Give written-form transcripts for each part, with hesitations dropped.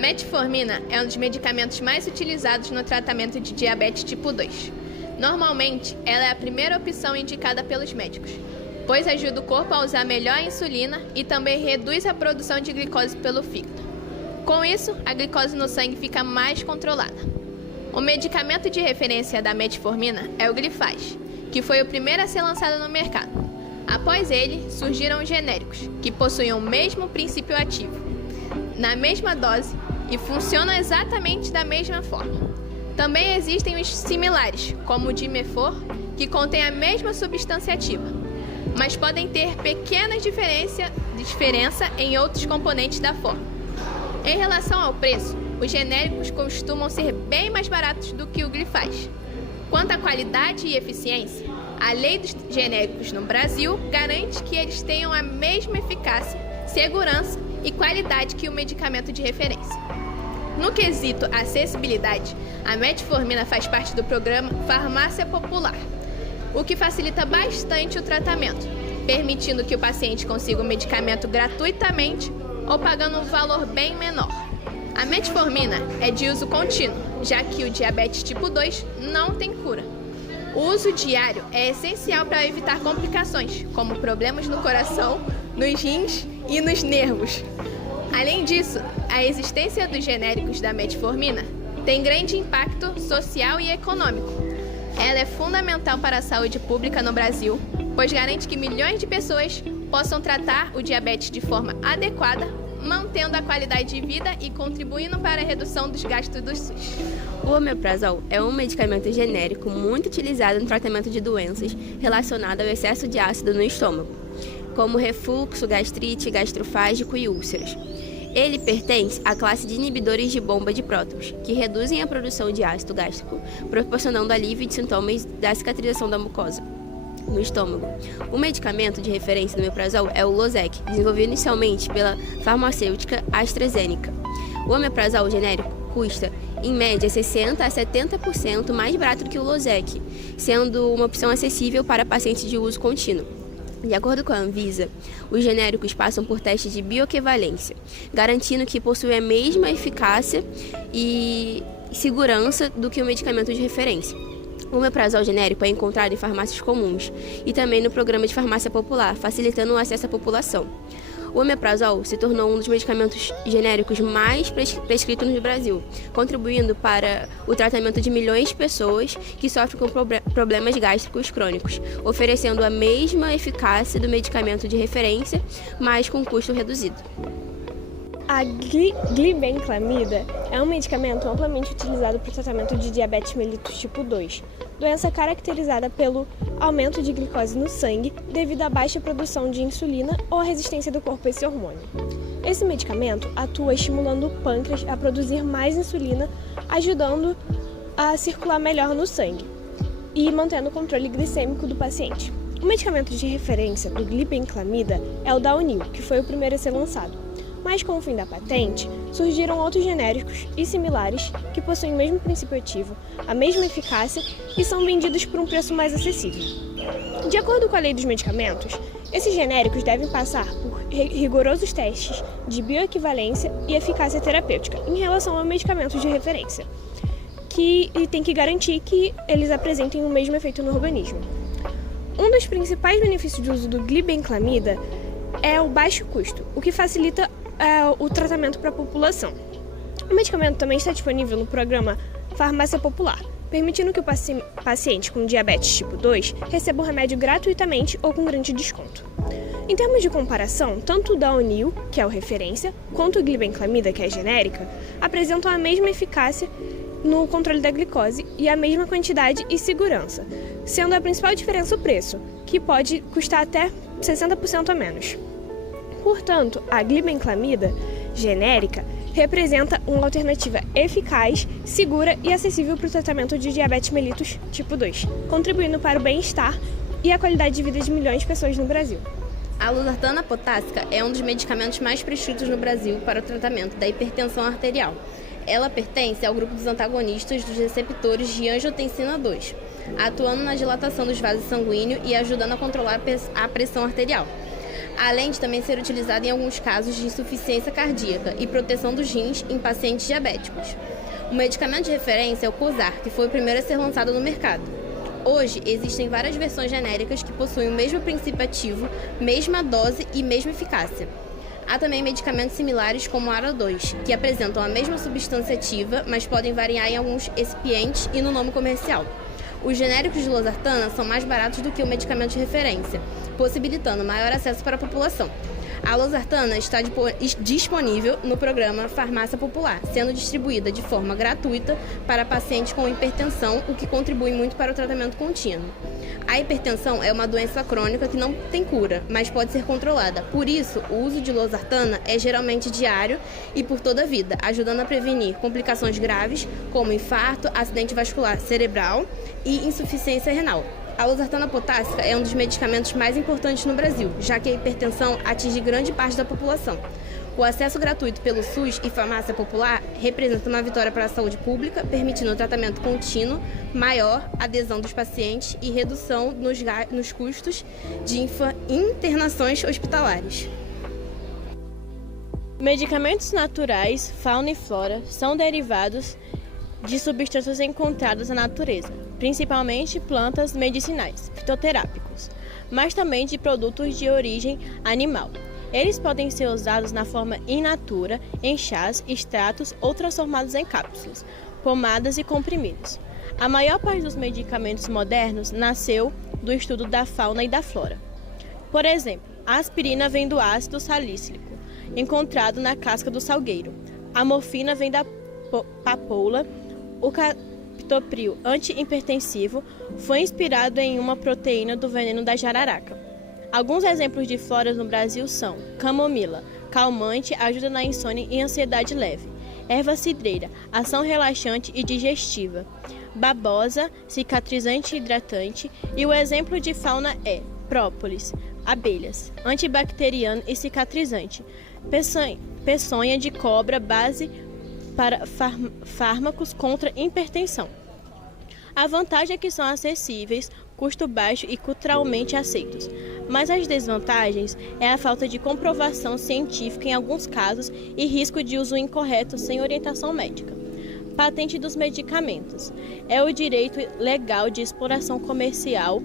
Metformina é um dos medicamentos mais utilizados no tratamento de diabetes tipo 2. Normalmente, ela é a primeira opção indicada pelos médicos, pois ajuda o corpo a usar melhor a insulina e também reduz a produção de glicose pelo fígado. Com isso, a glicose no sangue fica mais controlada. O medicamento de referência da metformina é o Glifaz, que foi o primeiro a ser lançado no mercado. Após ele, surgiram os genéricos, que possuem o mesmo princípio ativo, na mesma dose e funcionam exatamente da mesma forma. Também existem os similares, como o Dimefor, que contém a mesma substância ativa, mas podem ter pequenas diferença em outros componentes da fórmula. Em relação ao preço, os genéricos costumam ser bem mais baratos do que o Glifaz. Quanto à qualidade e eficiência, a lei dos genéricos no Brasil garante que eles tenham a mesma eficácia, segurança e qualidade que o medicamento de referência. No quesito acessibilidade, a metformina faz parte do programa Farmácia Popular, o que facilita bastante o tratamento, permitindo que o paciente consiga o medicamento gratuitamente ou pagando um valor bem menor. A metformina é de uso contínuo, já que o diabetes tipo 2 não tem cura. O uso diário é essencial para evitar complicações, como problemas no coração, nos rins e nos nervos. Além disso, a existência dos genéricos da metformina tem grande impacto social e econômico. Ela é fundamental para a saúde pública no Brasil, pois garante que milhões de pessoas possam tratar o diabetes de forma adequada, mantendo a qualidade de vida e contribuindo para a redução dos gastos do SUS. O omeprazol é um medicamento genérico muito utilizado no tratamento de doenças relacionadas ao excesso de ácido no estômago, como refluxo, gastrite, gastrofágico e úlceras. Ele pertence à classe de inibidores de bomba de prótons, que reduzem a produção de ácido gástrico, proporcionando alívio de sintomas da cicatrização da mucosa no estômago. O medicamento de referência do omeprazol é o Losec, desenvolvido inicialmente pela farmacêutica AstraZeneca. O omeprazol genérico custa, em média, 60% a 70% mais barato do que o Losec, sendo uma opção acessível para pacientes de uso contínuo. De acordo com a Anvisa, os genéricos passam por testes de bioequivalência, garantindo que possuem a mesma eficácia e segurança do que o medicamento de referência. O omeprazol genérico é encontrado em farmácias comuns e também no programa de farmácia popular, facilitando o acesso à população. O omeprazol se tornou um dos medicamentos genéricos mais prescritos no Brasil, contribuindo para o tratamento de milhões de pessoas que sofrem com problemas gástricos crônicos, oferecendo a mesma eficácia do medicamento de referência, mas com custo reduzido. A glibenclamida é um medicamento amplamente utilizado para o tratamento de diabetes mellitus tipo 2, doença caracterizada pelo aumento de glicose no sangue devido à baixa produção de insulina ou à resistência do corpo a esse hormônio. Esse medicamento atua estimulando o pâncreas a produzir mais insulina, ajudando a circular melhor no sangue e mantendo o controle glicêmico do paciente. O medicamento de referência do glibenclamida é o Daonil, que foi o primeiro a ser lançado. Mas com o fim da patente, surgiram outros genéricos e similares que possuem o mesmo princípio ativo, a mesma eficácia e são vendidos por um preço mais acessível. De acordo com a lei dos medicamentos, esses genéricos devem passar por rigorosos testes de bioequivalência e eficácia terapêutica em relação ao medicamento de referência, e tem que garantir que eles apresentem o mesmo efeito no organismo. Um dos principais benefícios do uso do glibenclamida é o baixo custo, o que facilita o tratamento para a população. O medicamento também está disponível no programa Farmácia Popular, permitindo que o paciente com diabetes tipo 2 receba o remédio gratuitamente ou com grande desconto. Em termos de comparação, tanto o Daonil, que é o referência, quanto o glibenclamida, que é genérica, apresentam a mesma eficácia no controle da glicose e a mesma quantidade e segurança, sendo a principal diferença o preço, que pode custar até 60% a menos. Portanto, a glibenclamida genérica representa uma alternativa eficaz, segura e acessível para o tratamento de diabetes mellitus tipo 2, contribuindo para o bem-estar e a qualidade de vida de milhões de pessoas no Brasil. A losartana potássica é um dos medicamentos mais prescritos no Brasil para o tratamento da hipertensão arterial. Ela pertence ao grupo dos antagonistas dos receptores de angiotensina 2, atuando na dilatação dos vasos sanguíneos e ajudando a controlar a pressão arterial. além de também ser utilizado em alguns casos de insuficiência cardíaca e proteção dos rins em pacientes diabéticos. O medicamento de referência é o Cosar, que foi o primeiro a ser lançado no mercado. Hoje, existem várias versões genéricas que possuem o mesmo princípio ativo, mesma dose e mesma eficácia. Há também medicamentos similares como o ARO2, que apresentam a mesma substância ativa, mas podem variar em alguns excipientes e no nome comercial. Os genéricos de losartana são mais baratos do que o medicamento de referência, possibilitando maior acesso para a população. A losartana está disponível no programa Farmácia Popular, sendo distribuída de forma gratuita para pacientes com hipertensão, o que contribui muito para o tratamento contínuo. A hipertensão é uma doença crônica que não tem cura, mas pode ser controlada. Por isso, o uso de losartana é geralmente diário e por toda a vida, ajudando a prevenir complicações graves como infarto, acidente vascular cerebral e insuficiência renal. A losartana potássica é um dos medicamentos mais importantes no Brasil, já que a hipertensão atinge grande parte da população. O acesso gratuito pelo SUS e farmácia popular representa uma vitória para a saúde pública, permitindo um tratamento contínuo, maior adesão dos pacientes e redução nos custos de internações hospitalares. Medicamentos naturais, fauna e flora, são derivados de substâncias encontradas na natureza, principalmente plantas medicinais, fitoterápicos, mas também de produtos de origem animal. Eles podem ser usados na forma in natura, em chás, extratos ou transformados em cápsulas, pomadas e comprimidos. A maior parte dos medicamentos modernos nasceu do estudo da fauna e da flora. Por exemplo, a aspirina vem do ácido salicílico, encontrado na casca do salgueiro. A morfina vem da papoula. O captopril anti-hipertensivo foi inspirado em uma proteína do veneno da jararaca. Alguns exemplos de floras no Brasil são camomila, calmante, ajuda na insônia e ansiedade leve. Erva cidreira, ação relaxante e digestiva. Babosa, cicatrizante e hidratante. E o exemplo de fauna é própolis, abelhas, antibacteriano e cicatrizante. Peçonha de cobra, base para fármacos contra hipertensão. A vantagem é que são acessíveis, custo baixo e culturalmente aceitos. Mas as desvantagens é a falta de comprovação científica em alguns casos e risco de uso incorreto sem orientação médica. Patente dos medicamentos. É o direito legal de exploração comercial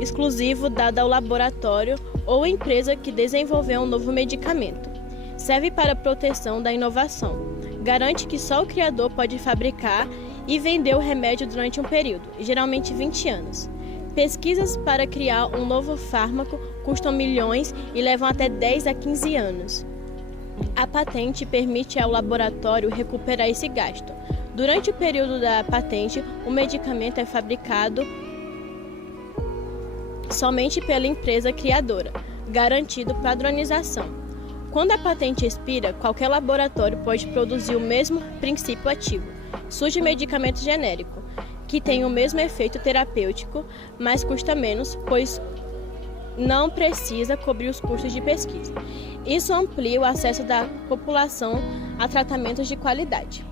exclusivo dado ao laboratório ou empresa que desenvolveu um novo medicamento. Serve para a proteção da inovação. Garante que só o criador pode fabricar e vender o remédio durante um período, geralmente 20 anos. Pesquisas para criar um novo fármaco custam milhões e levam até 10 a 15 anos. A patente permite ao laboratório recuperar esse gasto. Durante o período da patente, o medicamento é fabricado somente pela empresa criadora, garantindo padronização. Quando a patente expira, qualquer laboratório pode produzir o mesmo princípio ativo. Surge medicamento genérico, que tem o mesmo efeito terapêutico, mas custa menos, pois não precisa cobrir os custos de pesquisa. Isso amplia o acesso da população a tratamentos de qualidade.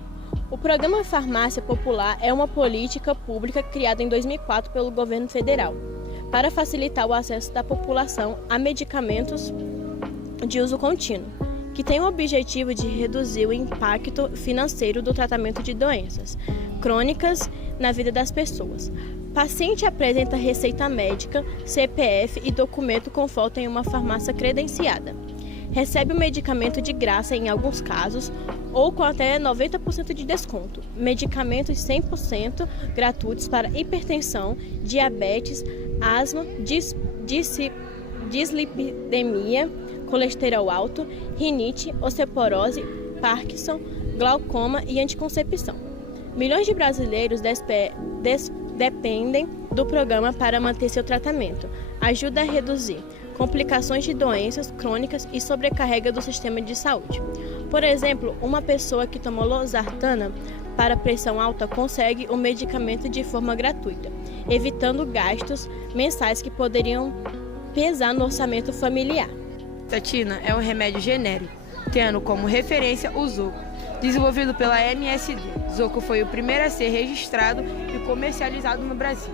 O Programa Farmácia Popular é uma política pública criada em 2004 pelo governo federal, para facilitar o acesso da população a medicamentos de uso contínuo, que tem o objetivo de reduzir o impacto financeiro do tratamento de doenças crônicas na vida das pessoas. Paciente apresenta receita médica, CPF e documento com foto em uma farmácia credenciada. Recebe o medicamento de graça em alguns casos ou com até 90% de desconto. Medicamentos 100% gratuitos para hipertensão, diabetes, asma, dislipidemia, colesterol alto, rinite, osteoporose, Parkinson, glaucoma e anticoncepção. Milhões de brasileiros dependem do programa para manter seu tratamento. Ajuda a reduzir complicações de doenças crônicas e sobrecarrega do sistema de saúde. Por exemplo, uma pessoa que tomou losartana para pressão alta consegue o medicamento de forma gratuita, evitando gastos mensais que poderiam pesar no orçamento familiar. Statina é um remédio genérico, tendo como referência o Zoco, desenvolvido pela MSD. Zoco foi o primeiro a ser registrado e comercializado no Brasil.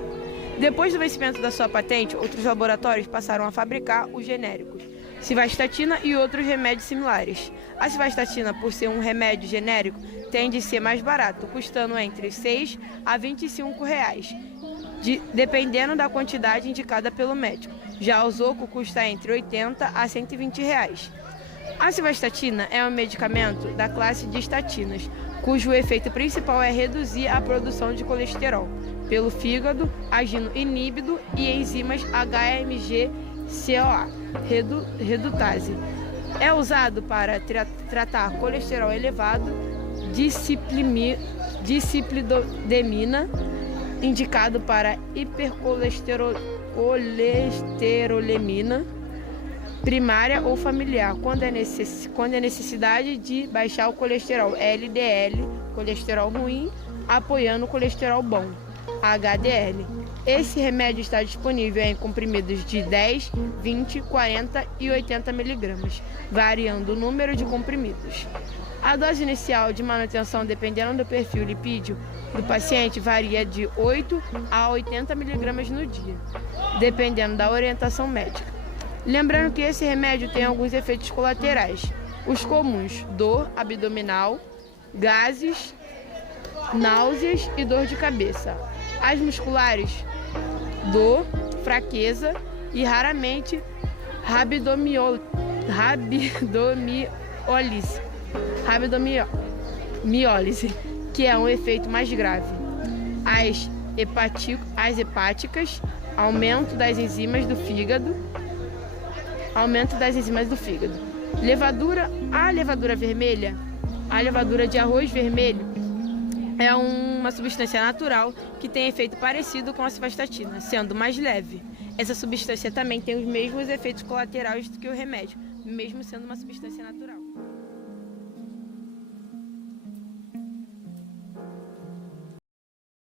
Depois do vencimento da sua patente, outros laboratórios passaram a fabricar os genéricos. civastatina e outros remédios similares. A civastatina, por ser um remédio genérico, tende a ser mais barato, custando entre R$ 6 a R$ 25, dependendo da quantidade indicada pelo médico. Já o Zoco custa entre R$ 80 a R$ 120. A civastatina é um medicamento da classe de estatinas, cujo efeito principal é reduzir a produção de colesterol pelo fígado, agindo inibindo e enzimas HMG-CoA redutase. É usado para tratar colesterol elevado, dislipidemia, indicado para hipercolesterolemia primária ou familiar, quando é necessidade de baixar o colesterol LDL, colesterol ruim, apoiando o colesterol bom, HDL. Esse remédio está disponível em comprimidos de 10, 20, 40 e 80 mg, variando o número de comprimidos. A dose inicial de manutenção, dependendo do perfil lipídio do paciente, varia de 8 a 80 mg no dia, dependendo da orientação médica. Lembrando que esse remédio tem alguns efeitos colaterais. Os comuns: dor abdominal, gases, náuseas e dor de cabeça. As musculares: dor, fraqueza e raramente rabdomiólise, que é um efeito mais grave. As hepáticas, aumento das enzimas do fígado. A levadura vermelha, a levadura de arroz vermelho, é uma substância natural que tem efeito parecido com a civastatina, sendo mais leve. Essa substância também tem os mesmos efeitos colaterais do que o remédio, mesmo sendo uma substância natural.